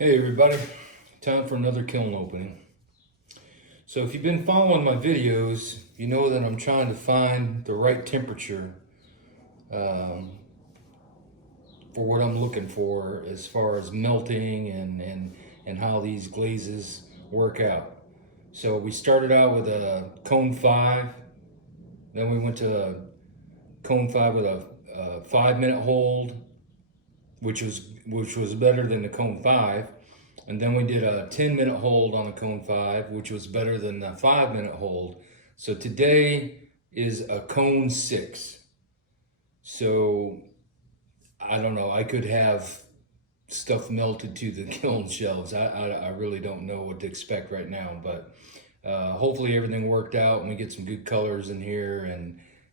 Hey everybody, time for another kiln opening. So if you've been following my videos, you know that I'm trying to find the right temperature um, for what I'm looking for as far as melting and how these glazes work out. So we started out with a cone 5, then we went to a cone 5 with a 5-minute hold, which was better than the cone 5. And then we did a 10-minute hold on a cone 5, which was better than the 5-minute hold. So today is a cone 6. So I don't know, I could have stuff melted to the kiln shelves. I really don't know what to expect right now, but hopefully everything worked out and we get some good colors in here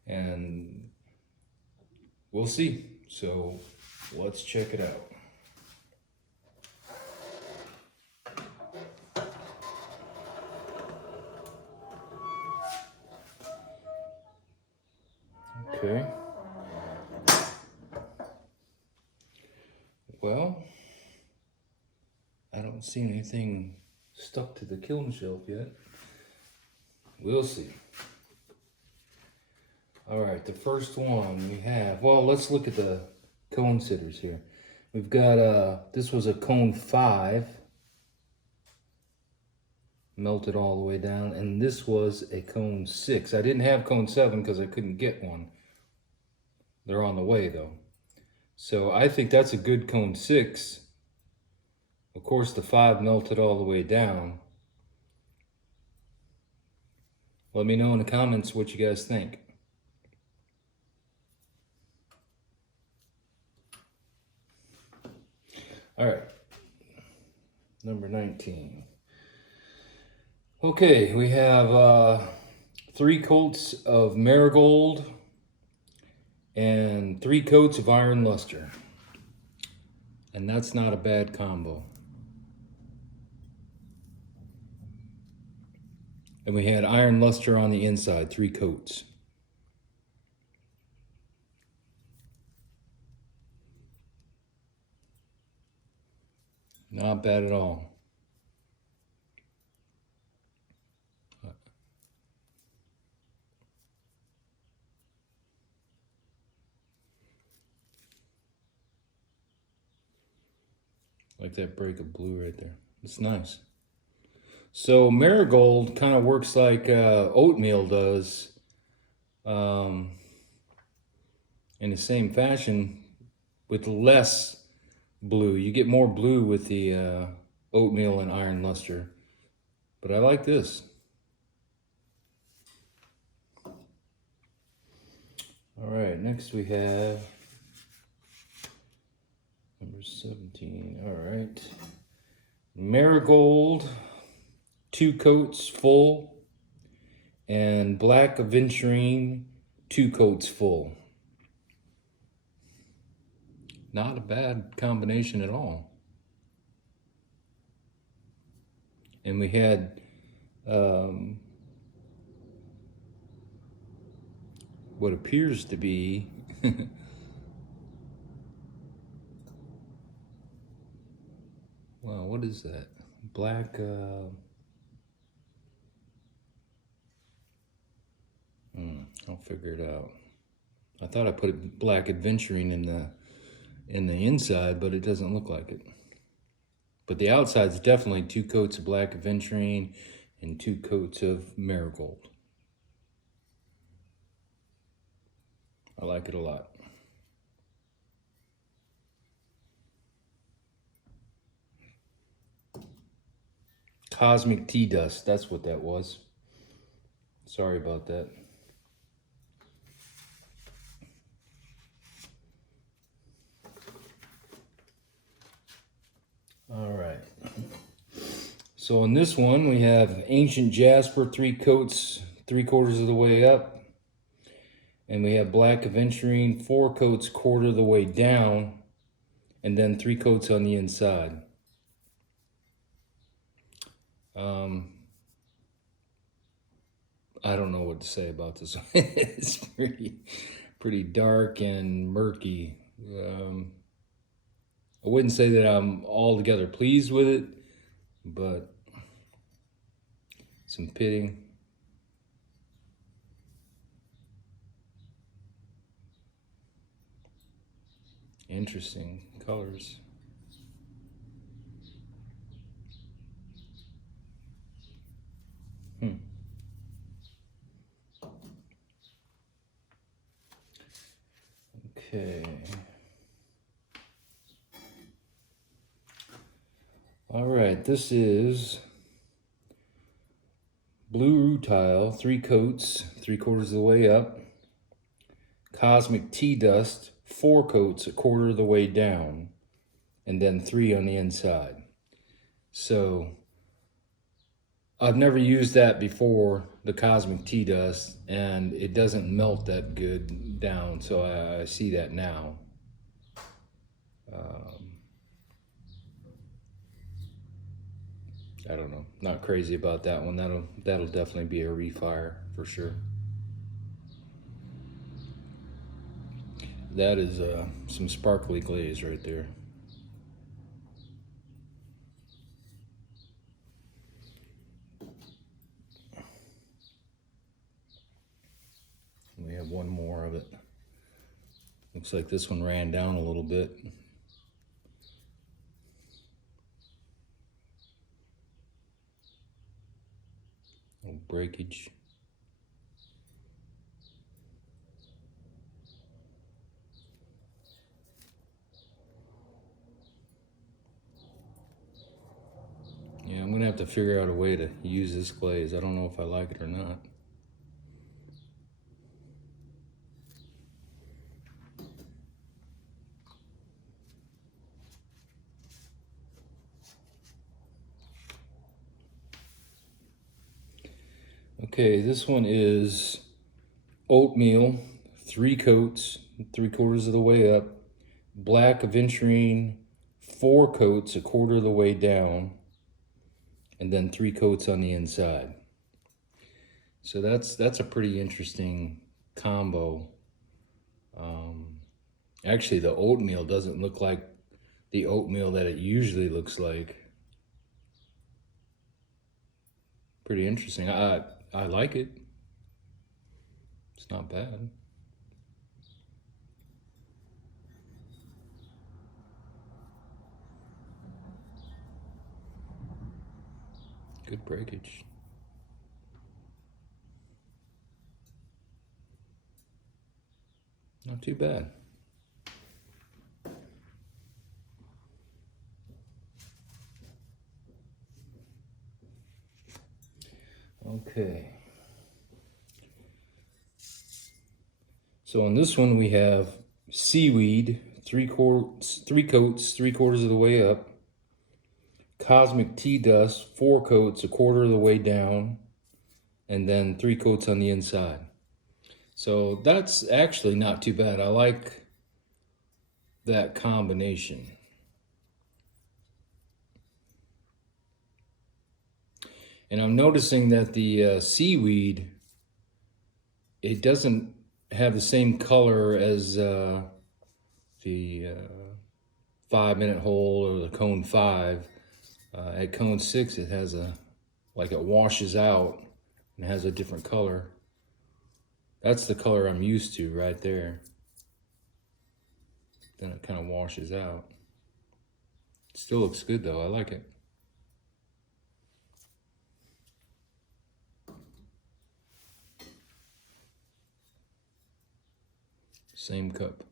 and we'll see. So let's check it out. Okay. Well, I don't see anything stuck to the kiln shelf yet. We'll see. All right, the first one we have, well, let's look at the cone sitters here. We've got, this was a cone 5, melted all the way down, and this was a cone 6. I didn't have cone 7 because I couldn't get one. They're on the way though. So I think that's a good cone 6. Of course, the 5 melted all the way down. Let me know in the comments what you guys think. All right, number 19. Okay, we have 3 coats of marigold and 3 coats of iron luster. And that's not a bad combo. And we had iron luster on the inside, 3 coats. Not bad at all. Like that break of blue right there. It's nice. So marigold kind of works like oatmeal does, in the same fashion with less blue. You get more blue with the oatmeal and iron luster. But I like this. All right, next we have number 17. All right. Marigold, 2 coats full, and black Aventurine, 2 coats full. Not a bad combination at all. And we had what appears to be wow, what is that? Black I'll figure it out. I thought I put black Aventurine in the inside, but it doesn't look like it. But the outside's definitely 2 coats of black Aventurine and 2 coats of marigold. I like it a lot. Cosmic tea dust, that's what that was. Sorry about that. All right. So in this one, we have Ancient Jasper, 3 coats, 3/4 of the way up. And we have Black Aventurine, 4 coats, 1/4 of the way down. And then 3 coats on the inside. I don't know what to say about this one. It's pretty dark and murky. I wouldn't say that I'm altogether pleased with it, but some pitting. Interesting colors. Okay. All right, this is blue rutile, 3 coats, 3/4 of the way up. Cosmic tea dust, 4 coats, 1/4 of the way down, and then 3 on the inside. So I've never used that before, the cosmic tea dust, and it doesn't melt that good down, so I see that now. I don't know, not crazy about that one. That'll definitely be a refire for sure. That is some sparkly glaze right there. We have one more of it. Looks like this one ran down a little bit. Little breakage. Yeah, I'm gonna have to figure out a way to use this glaze. I don't know if I like it or not. Okay, this one is oatmeal, 3 coats, 3/4 of the way up. Black Aventurine, 4 coats, 1/4 of the way down, and then 3 coats on the inside. So that's a pretty interesting combo. Actually, the oatmeal doesn't look like the oatmeal that it usually looks like. Pretty interesting. I like it. It's not bad. Good breakage. Not too bad. Okay. So on this one we have seaweed, 3 coats, 3/4 of the way up. Cosmic tea dust, 4 coats, 1/4 of the way down, and then 3 coats on the inside. So that's actually not too bad. I like that combination. And I'm noticing that the seaweed, it doesn't have the same color as the 5-minute hole or the cone 5. At cone 6, it has like it washes out and has a different color. That's the color I'm used to right there. Then it kind of washes out. It still looks good though, I like it. Same cup.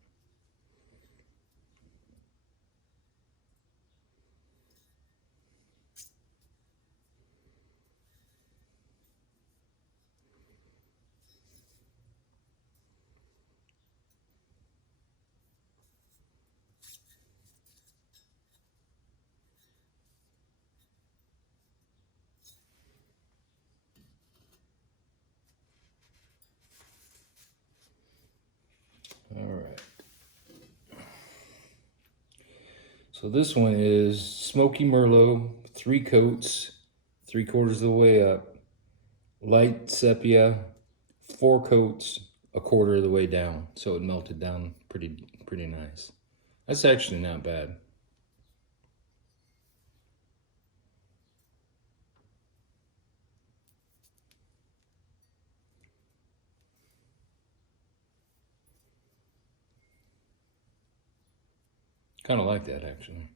All right. So this one is Smoky Merlot, 3 coats, 3/4 of the way up. Light sepia, 4 coats, 1/4 of the way down. So it melted down pretty nice. That's actually not bad. Kind of like that, actually.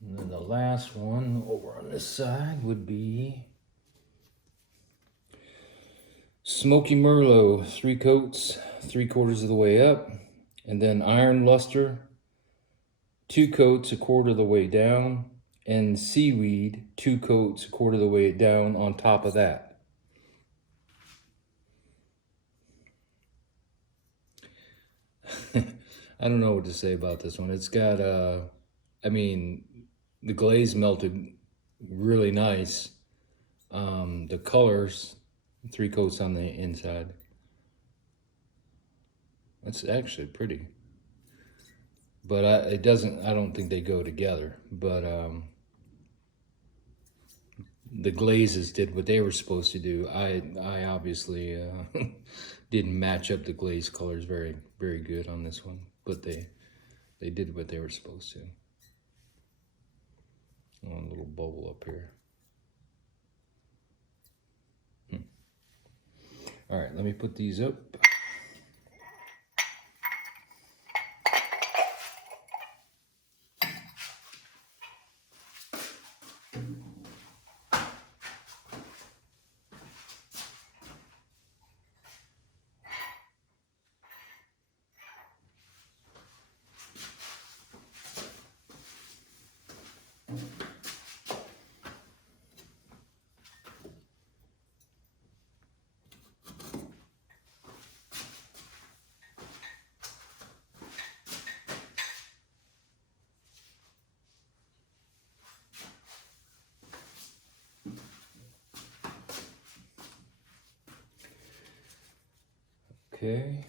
And then the last one over on this side would be Smoky Merlot, 3 coats, 3/4 of the way up. And then Iron Luster, 2 coats, 1/4 of the way down. And Seaweed, 2 coats, 1/4 of the way down on top of that. I don't know what to say about this one. It's got, I mean, the glaze melted really nice. The colors, 3 coats on the inside. That's actually pretty. But I don't think they go together. But the glazes did what they were supposed to do. I obviously didn't match up the glaze colors very good on this one, but they did what they were supposed to. Oh, a little bubble up here. All right, let me put these up. Okay.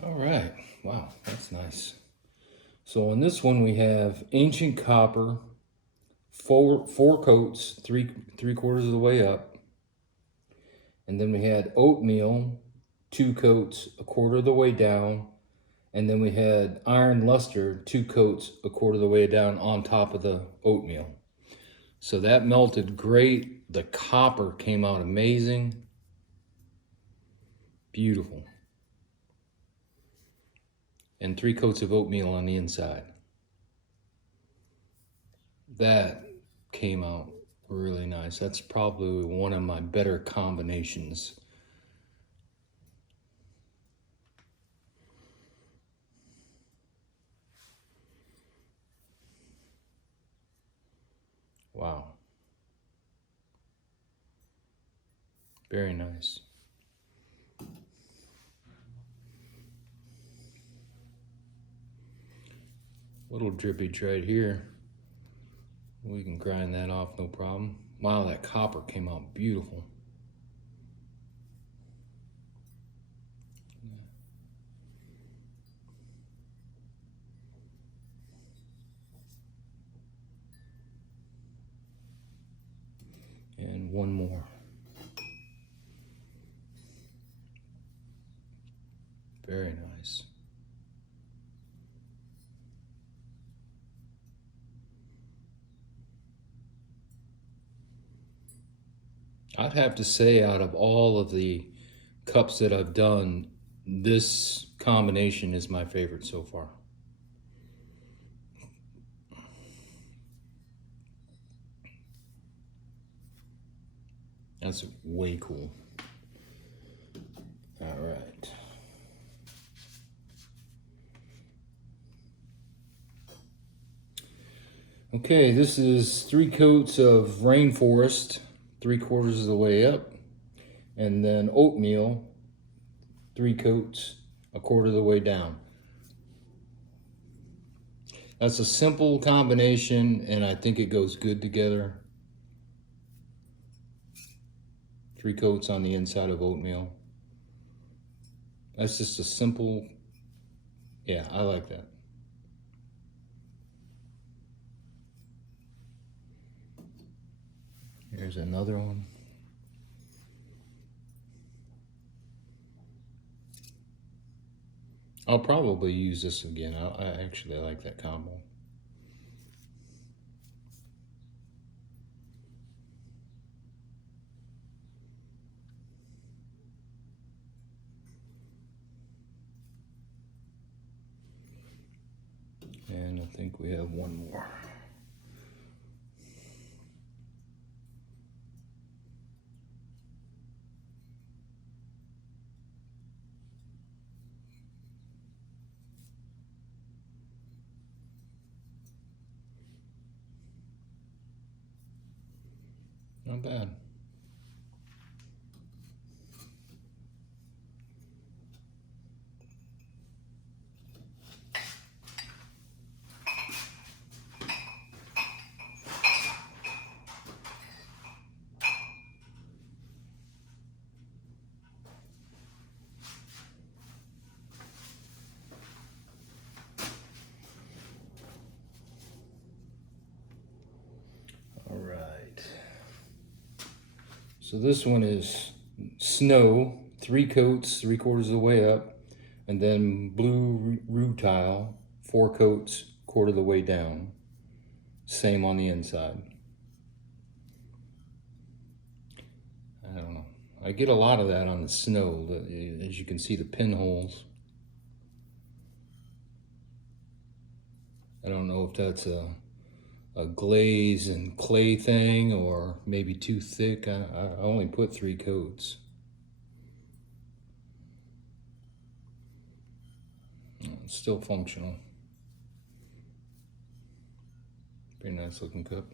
All right. Wow, that's nice. So on this one we have Ancient Copper, four coats, 3/4 of the way up. And then we had Oatmeal, 2 coats, 1/4 of the way down. And then we had Iron Luster, 2 coats, 1/4 of the way down on top of the Oatmeal. So that melted great. The copper came out amazing. Beautiful. And 3 coats of oatmeal on the inside. That came out really nice. That's probably one of my better combinations. Wow. Very nice. Little drippage right here. We can grind that off, no problem. Wow, that copper came out beautiful. And one more. Very nice. I'd have to say, out of all of the cups that I've done, this combination is my favorite so far. That's way cool. All right. Okay, this is 3 coats of Rainforest, 3/4 of the way up, and then Oatmeal, 3 coats, 1/4 of the way down. That's a simple combination, and I think it goes good together. 3 coats on the inside of Oatmeal. That's just a simple, yeah, I like that. Here's another one. I'll probably use this again. I actually like that combo. think we have one more. Not bad. All right. So this one is snow, 3 coats, 3/4 of the way up, and then blue rutile, 4 coats, 1/4 of the way down. Same on the inside. I don't know. I get a lot of that on the snow. As you can see, the pinholes. I don't know if that's a glaze and clay thing or maybe too thick. I only put 3 coats. It's still functional. Pretty nice looking cup.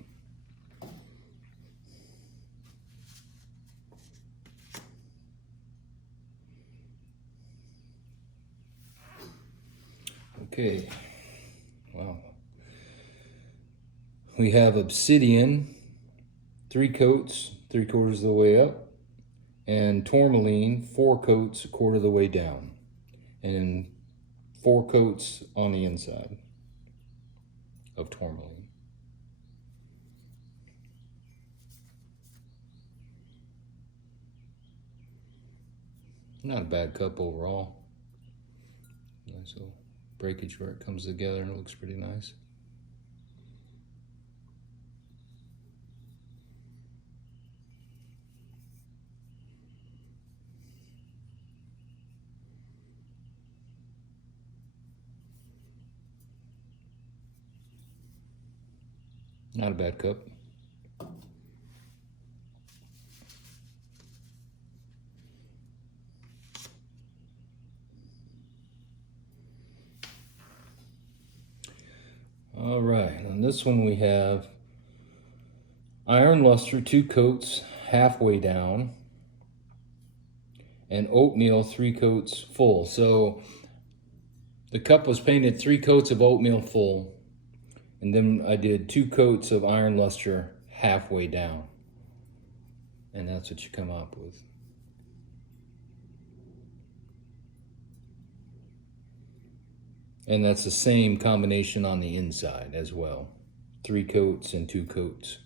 Okay, wow. We have obsidian, 3 coats, 3/4 of the way up, and tourmaline, 4 coats, 1/4 of the way down, and 4 coats on the inside of tourmaline. Not a bad cup overall. Nice little breakage where it comes together and it looks pretty nice. Not a bad cup. All right, on this one we have iron luster, 2 coats, halfway down, and oatmeal, 3 coats full. So the cup was painted 3 coats of oatmeal full, and then I did 2 coats of iron luster halfway down. And that's what you come up with. And that's the same combination on the inside as well. 3 coats and 2 coats.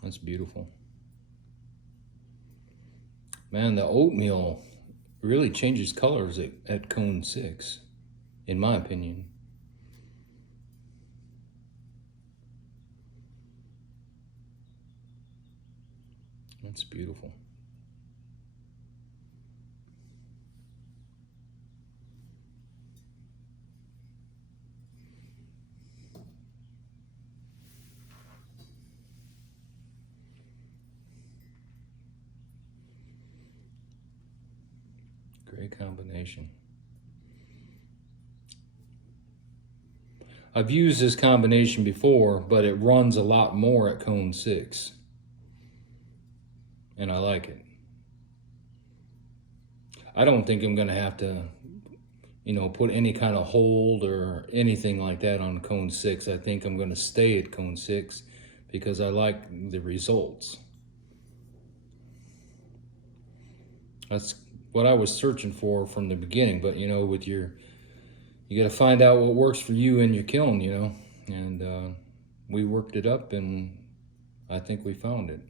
That's beautiful. Man, the oatmeal really changes colors at cone 6, in my opinion. That's beautiful. Great combination. I've used this combination before, but it runs a lot more at cone 6. And I like it. I don't think I'm gonna have to, put any kind of hold or anything like that on cone 6. I think I'm gonna stay at cone 6 because I like the results. That's what I was searching for from the beginning, but with you gotta find out what works for you in your kiln, and we worked it up and I think we found it.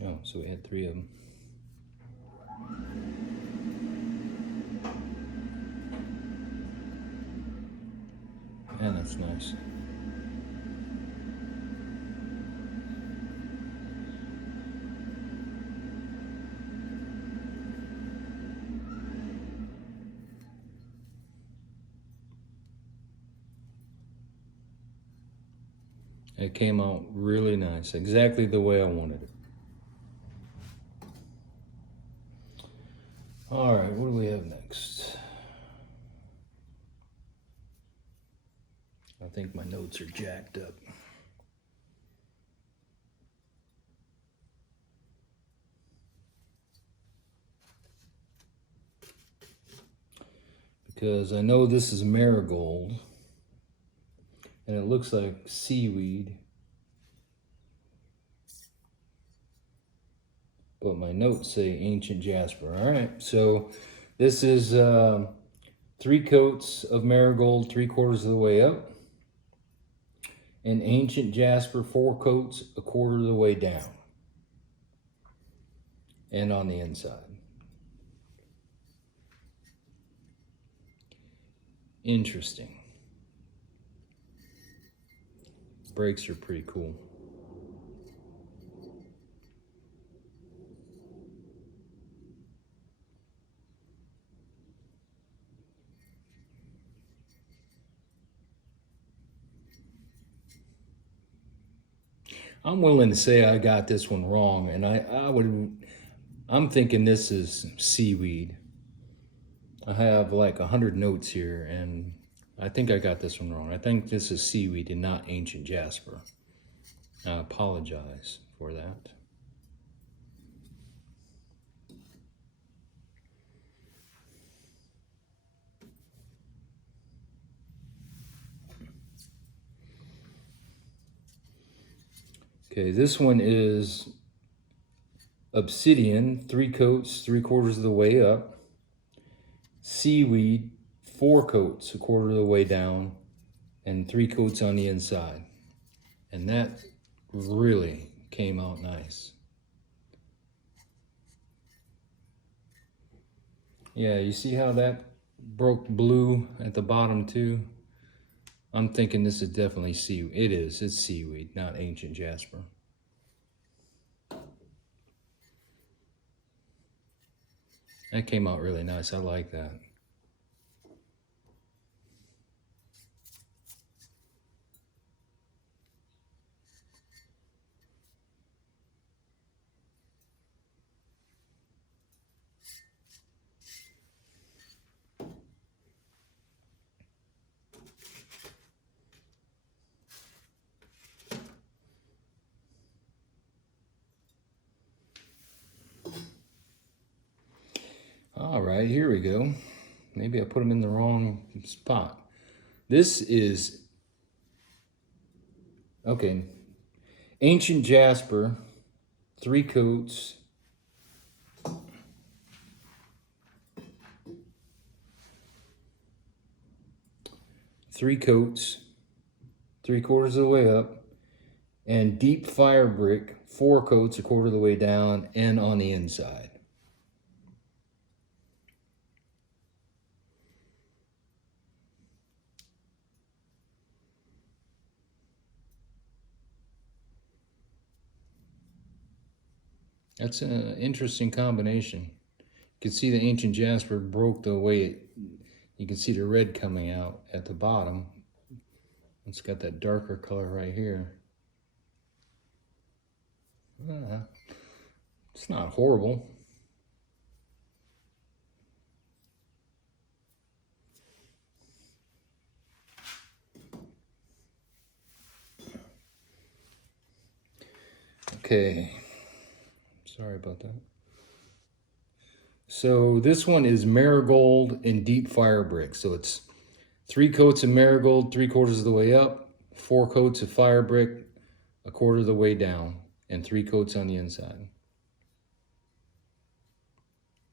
Oh, so we had 3 of them. And that's nice. It came out really nice, exactly the way I wanted it. All right, what do we have next? I think my notes are jacked up. Because I know this is marigold, and it looks like seaweed. But my notes say ancient jasper. All right, so this is 3 coats of marigold 3/4 of the way up, and ancient jasper 4 coats 1/4 of the way down, and on the inside. Interesting. Brakes are pretty cool. I'm willing to say I got this one wrong, and I'm thinking this is seaweed. I have like 100 notes here, and I think I got this one wrong. I think this is seaweed and not ancient jasper. I apologize for that. Okay, this one is obsidian, 3 coats 3/4 of the way up. Seaweed, 4 coats 1/4 of the way down, and 3 coats on the inside. And that really came out nice. Yeah, you see how that broke blue at the bottom too? I'm thinking this is definitely seaweed. It is, it's seaweed, not ancient jasper. That came out really nice, I like that. All right, here we go. Maybe I put them in the wrong spot. This is, okay, ancient jasper, 3 coats. Three coats, 3/4 of the way up, and deep fire brick, 4 coats 1/4 of the way down and on the inside. That's an interesting combination. You can see the ancient jasper broke the way you can see the red coming out at the bottom. It's got that darker color right here. It's not horrible. Okay, sorry about that. So this one is marigold and deep fire brick. So it's 3 coats of marigold 3/4 of the way up, 4 coats of fire brick 1/4 of the way down, and 3 coats on the inside.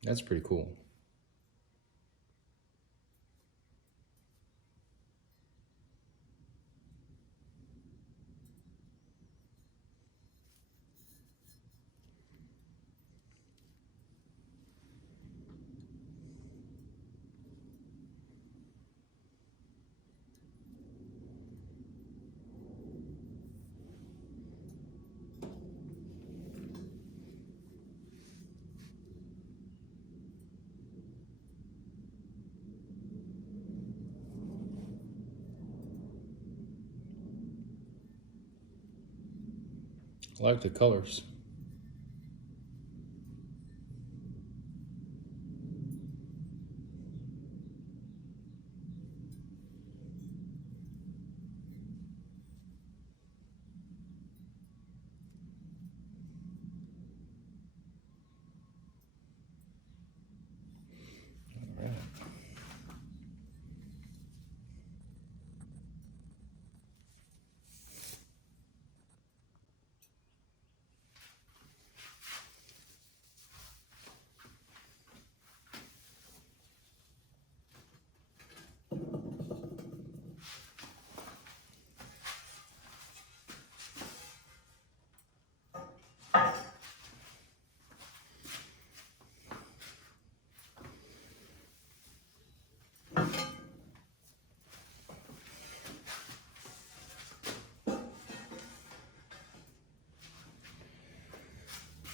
That's pretty cool. I like the colors. All right.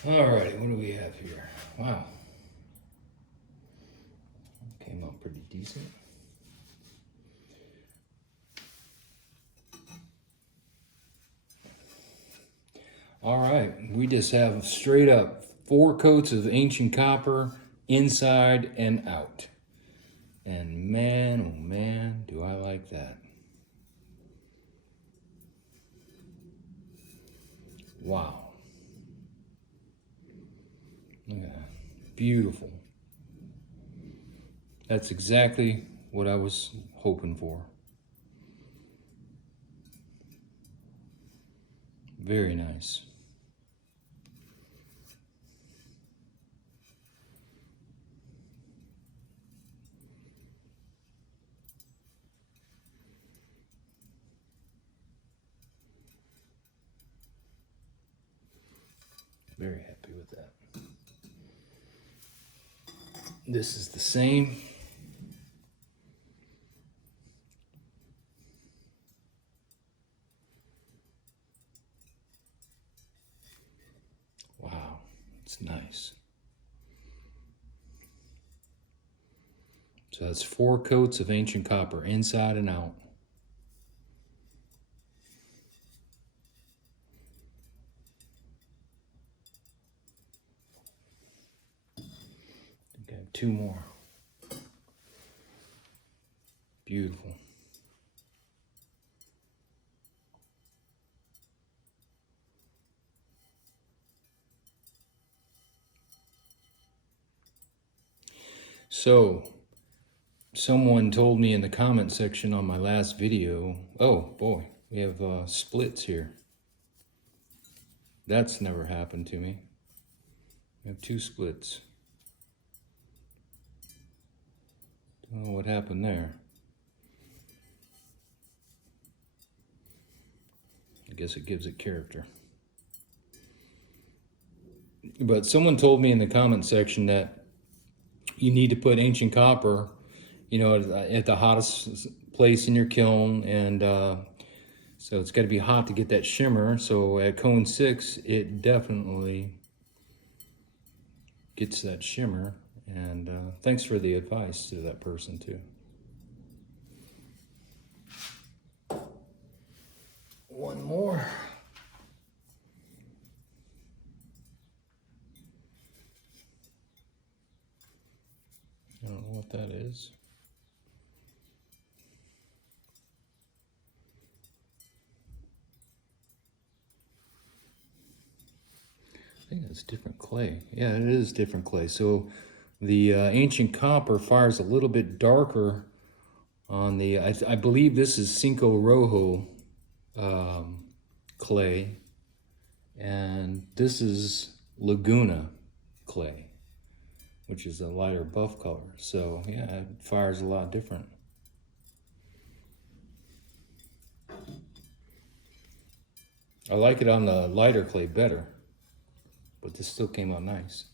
Alrighty, what do we have here? Wow. Came out pretty decent. Alright, we just have straight up 4 coats of ancient copper inside and out. And man, oh man, do I like that. Wow. Look at that. Beautiful. That's exactly what I was hoping for. Very nice. Very happy with that. This is the same. Wow, it's nice. So that's 4 coats of ancient copper inside and out. I have 2 more. Beautiful. So, someone told me in the comment section on my last video, oh boy, we have splits here. That's never happened to me. We have 2 splits. Don't know what happened there. I guess it gives it character. But someone told me in the comment section that you need to put ancient copper, you know, at the hottest place in your kiln, and so it's got to be hot to get that shimmer. So at cone 6, it definitely gets that shimmer. And thanks for the advice to that person too. One more. I don't know what that is. I think it's different clay. Yeah, it is different clay. So the ancient copper fires a little bit darker on the, I believe this is Cinco Rojo clay, and this is Laguna clay, which is a lighter buff color. So yeah, it fires a lot different. I like it on the lighter clay better, but this still came out nice.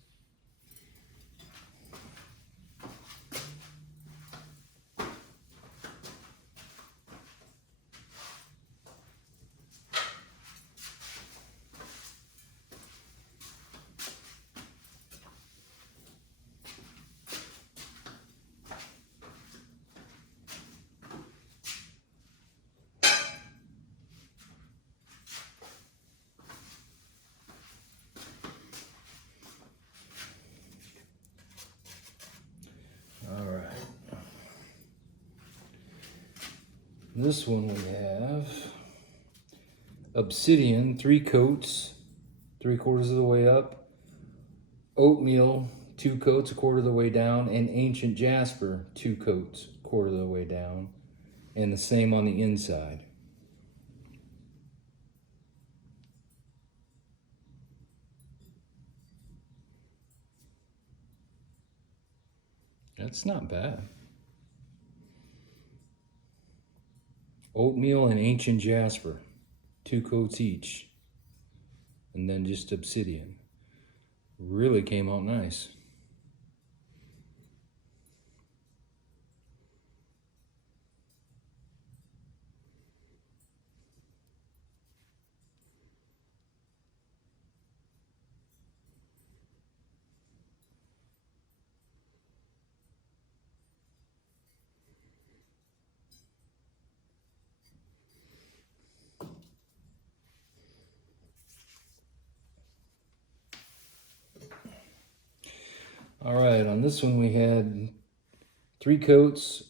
This one we have Obsidian, 3 coats, 3/4 of the way up. Oatmeal, 2 coats, 1/4 of the way down. And Ancient Jasper, 2 coats, 1/4 of the way down. And the same on the inside. That's not bad. Oatmeal and Ancient Jasper, 2 coats each. And then just Obsidian. Really came out nice. All right, on this one we had 3 coats,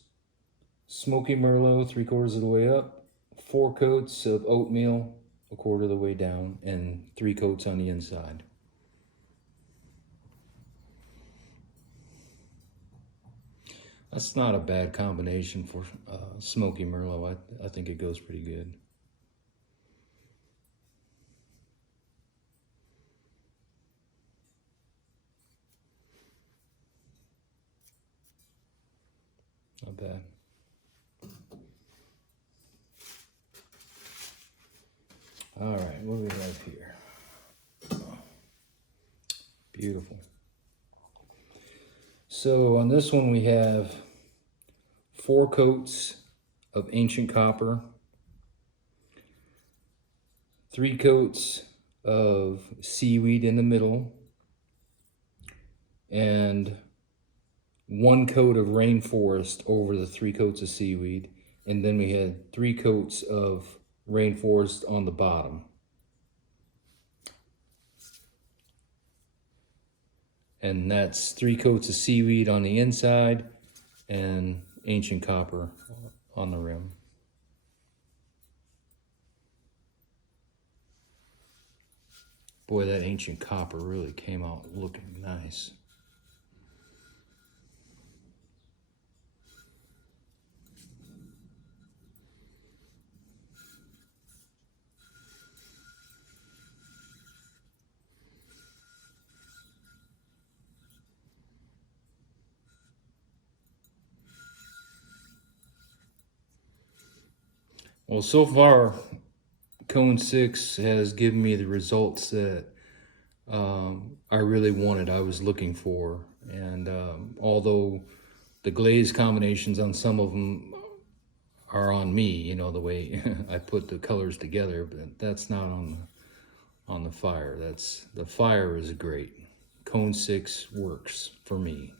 Smoky Merlot, 3/4 of the way up, 4 coats of oatmeal, 1/4 of the way down, and 3 coats on the inside. That's not a bad combination for Smoky Merlot. I think it goes pretty good. Not bad. All right, what do we have here? Beautiful. So on this one we have 4 coats of Ancient Copper, 3 coats of Seaweed in the middle, and 1 coat of Rainforest over the 3 coats of Seaweed, and then we had 3 coats of Rainforest on the bottom. And that's 3 coats of Seaweed on the inside and Ancient Copper on the rim. Boy, that Ancient Copper really came out looking nice. Well, so far, Cone 6 has given me the results that I really wanted, I was looking for. And although the glaze combinations on some of them are on me, you know, the way I put the colors together, but that's not on the fire. The fire is great. Cone 6 works for me.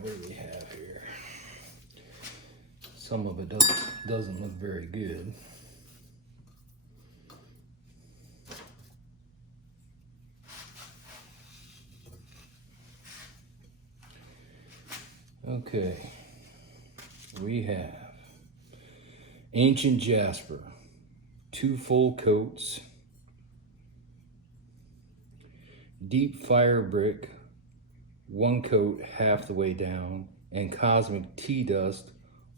What do we have here? Some of it doesn't look very good. Okay, we have Ancient Jasper, 2 full coats, Deep Fire Brick, 1 coat half the way down, and Cosmic Tea Dust,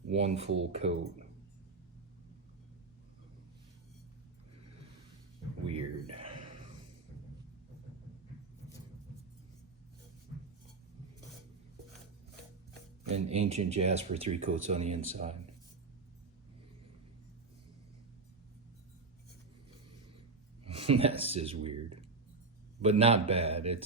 1 full coat. Weird. And Ancient Jasper, 3 coats on the inside. That's just weird, but not bad.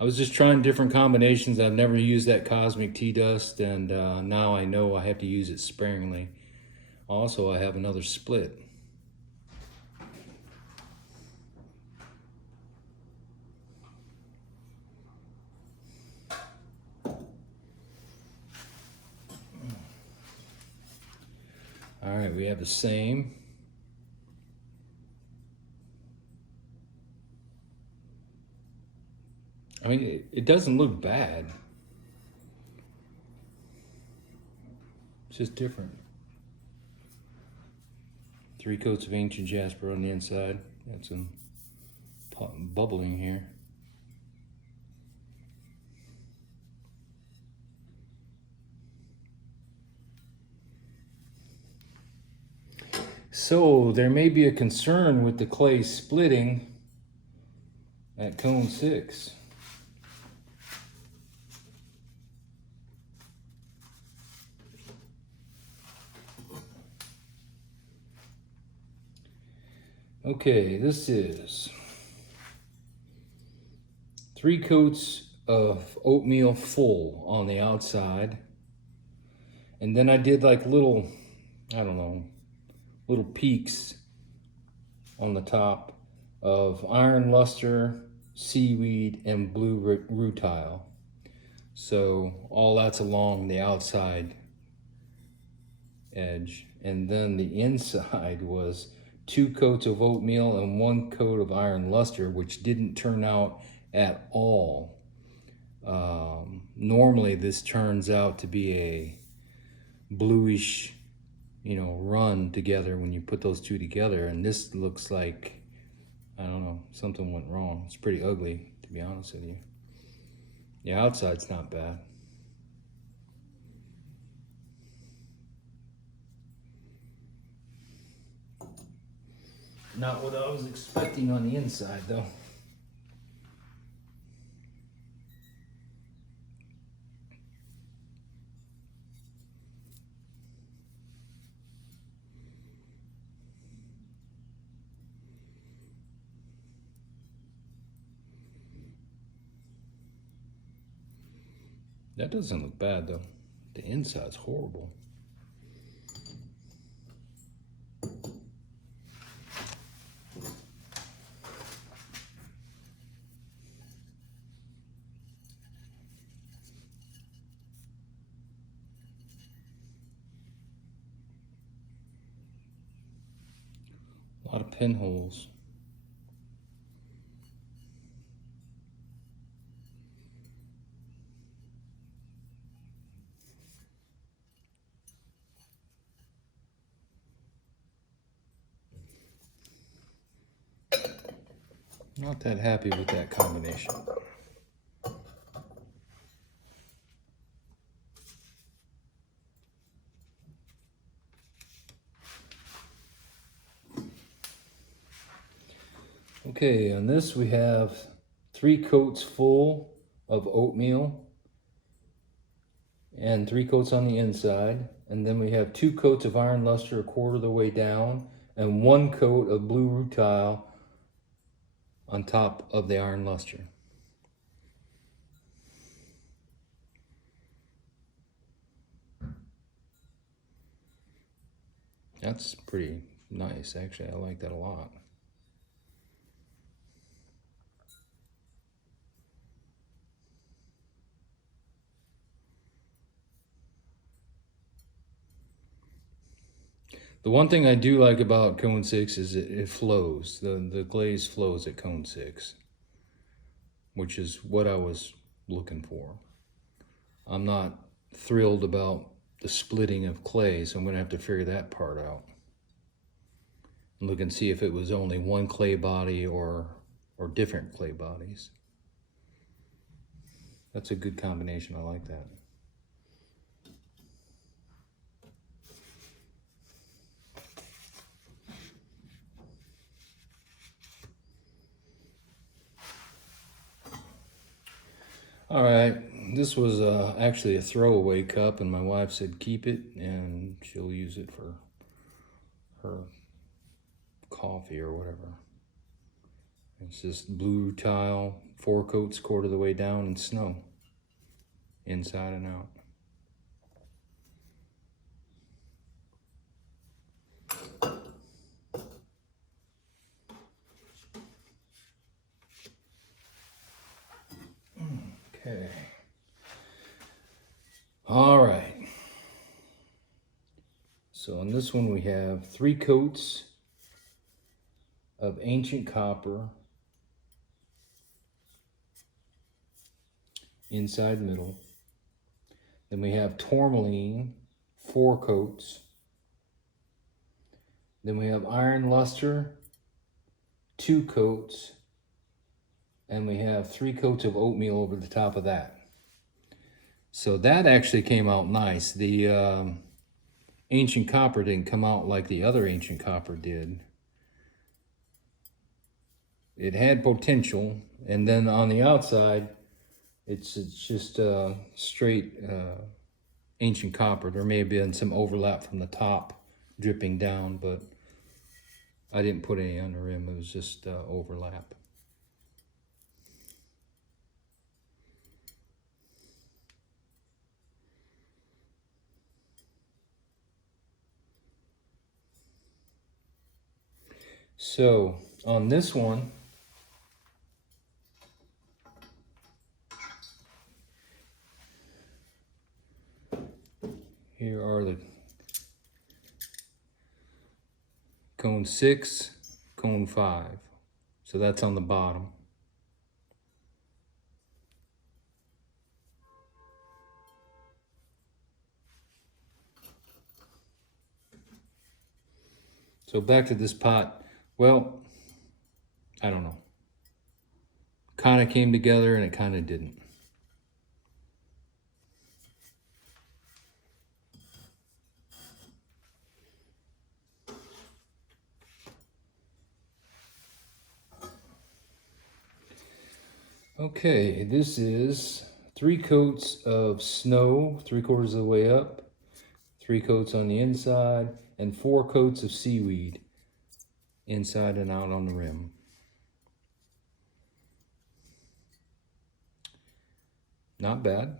I was just trying different combinations. I've never used that cosmic tea dust, and now I know I have to use it sparingly. Also, I have another split. All right, we have the same. I mean, it doesn't look bad. It's just different. 3 coats of ancient jasper on the inside. Got some bubbling here. So there may be a concern with the clay splitting at cone 6. Okay, this is 3 coats of oatmeal full on the outside. And then I did like little, I don't know, little peaks on the top of iron luster, seaweed, and blue rutile. So all that's along the outside edge. And then the inside was 2 coats of oatmeal and 1 coat of iron luster, which didn't turn out at all. Normally this turns out to be a bluish, run together when you put those two together, and this looks like, I don't know, something went wrong. It's pretty ugly, to be honest with you. The outside's not bad. Not what I was expecting on the inside, though. That doesn't look bad, though. The inside's horrible. A lot of pinholes. Not that happy with that combination. Okay, on this we have 3 coats full of oatmeal and 3 coats on the inside, and then we have 2 coats of iron luster a quarter of the way down and 1 coat of blue rutile on top of the iron luster. That's pretty nice, actually. I like that a lot. The one thing I do like about cone 6 is it flows. The glaze flows at cone 6, which is what I was looking for. I'm not thrilled about the splitting of clay, so I'm going to have to figure that part out. And look and see if it was only one clay body or different clay bodies. That's a good combination. I like that. All right, this was actually a throwaway cup, and my wife said keep it, and she'll use it for her coffee or whatever. It's just blue tile, 4 coats, quarter of the way down, and snow, inside and out. Okay. All right. So on this one we have 3 coats of ancient copper, inside middle. Then we have tourmaline, 4 coats. Then we have iron luster, 2 coats. And we have 3 coats of oatmeal over the top of that. So that actually came out nice. The ancient copper didn't come out like the other ancient copper did. It had potential, and then on the outside, it's just straight ancient copper. There may have been some overlap from the top dripping down, but I didn't put any on the rim. It was just overlap. So on this one, here are the cone 6, cone 5. So that's on the bottom. So back to this pot. Well, I don't know. Kind of came together and it kind of didn't. Okay, this is 3 coats of snow, 3/4 of the way up, 3 coats on the inside, and 4 coats of seaweed, inside and out on the rim. Not bad.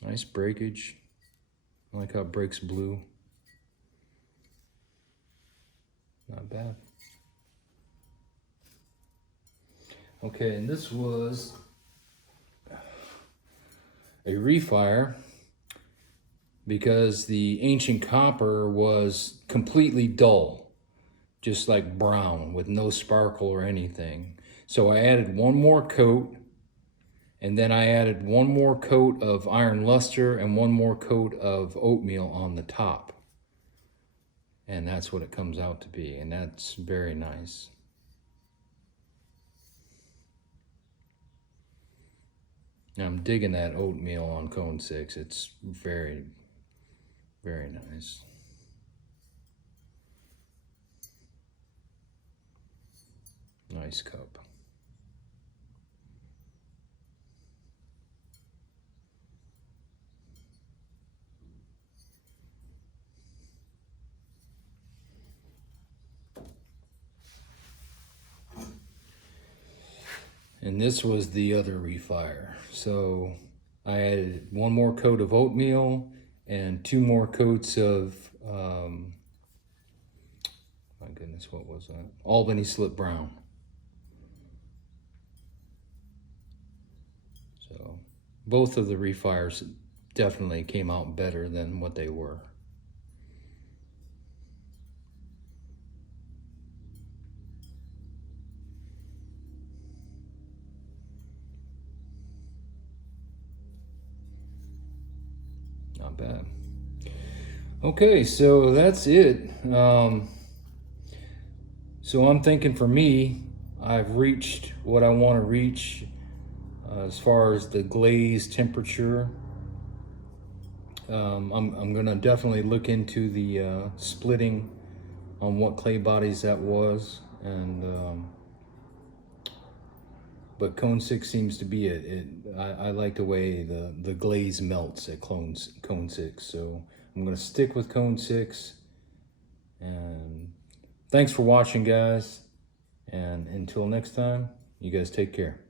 Nice breakage. I like how it breaks blue. Not bad. Okay, and this was a refire because the ancient copper was completely dull, just like brown with no sparkle or anything. So I added 1 more coat, and then I added 1 more coat of iron luster and 1 more coat of oatmeal on the top. And that's what it comes out to be, and that's very nice. Now I'm digging that oatmeal on cone 6. It's very, very nice. Nice cup. And this was the other refire. So I added 1 more coat of oatmeal and 2 more coats of, my goodness, what was that? Albany Slip Brown. So both of the refires definitely came out better than what they were. Not bad. Okay, so that's it. So I'm thinking for me, I've reached what I want to reach as far as the glaze temperature. I'm gonna definitely look into the splitting on what clay bodies that was, and but cone 6 seems to be it. I like the way the glaze melts at cone 6, so I'm gonna stick with cone 6. And thanks for watching, guys, and until next time, you guys take care.